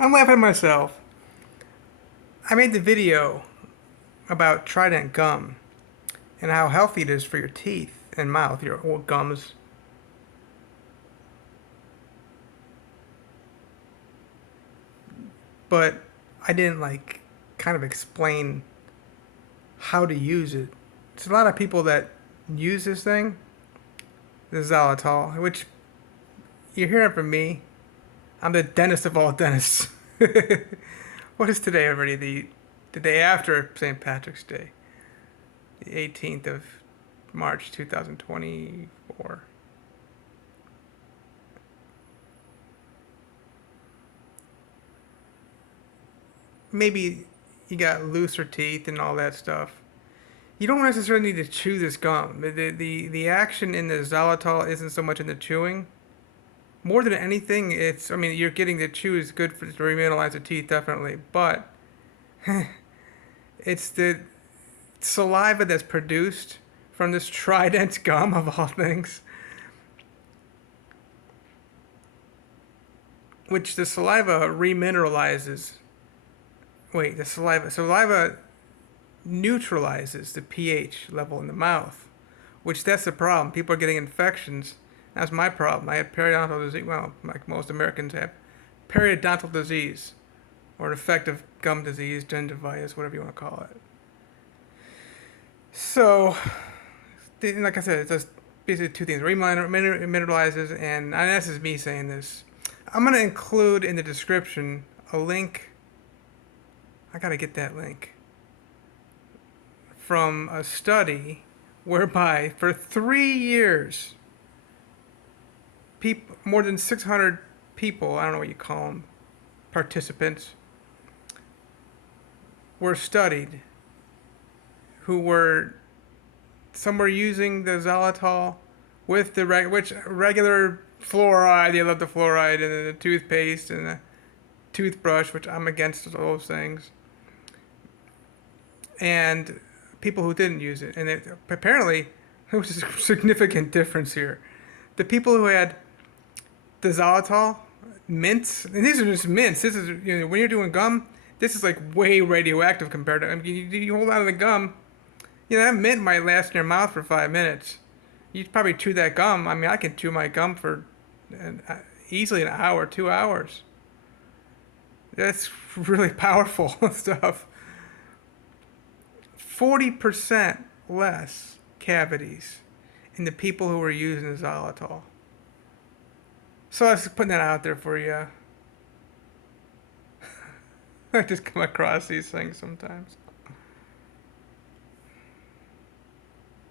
I'm laughing at myself. I made the video about Trident gum and how healthy it is for your teeth and mouth, your old gums. But I didn't kind of explain how to use it. There's a lot of people that use this thing, the xylitol, which you're hearing from me. I'm the dentist of all dentists. What is today already? The day after St. Patrick's Day, the 18th of March 2024. Maybe you got looser teeth and all that stuff. You don't necessarily need to chew this gum. The action in the xylitol isn't so much in the chewing. More than anything, I mean, you're getting the chew is good to remineralize the teeth, definitely. But it's the saliva that's produced from this Trident gum, of all things. Which the saliva remineralizes. Wait, Saliva neutralizes the pH level in the mouth, which that's the problem. People are getting infections. That's my problem. I have periodontal disease. Well, like most Americans have periodontal disease, or infective gum disease, gingivitis, whatever you want to call it. So, like I said, it's just basically two things: remineralizes, and this is me saying this. I'm gonna include in the description a link. I gotta get that link from a study whereby for 3 years, more than 600 people, I don't know what you call them, participants, were studied who were, some were using the xylitol with the regular fluoride. They love the fluoride and the toothpaste and the toothbrush, which I'm against those things, and people who didn't use it. And apparently, there was a significant difference here. The people who had the xylitol mints, and these are just mints. This is, when you're doing gum, this is like way radioactive compared to. I mean, you hold on to the gum, that mint might last in your mouth for 5 minutes. You probably chew that gum. I mean, I can chew my gum for easily an hour, 2 hours. That's really powerful stuff. 40% less cavities in the people who were using xylitol. So I was putting that out there for you. I just come across these things sometimes.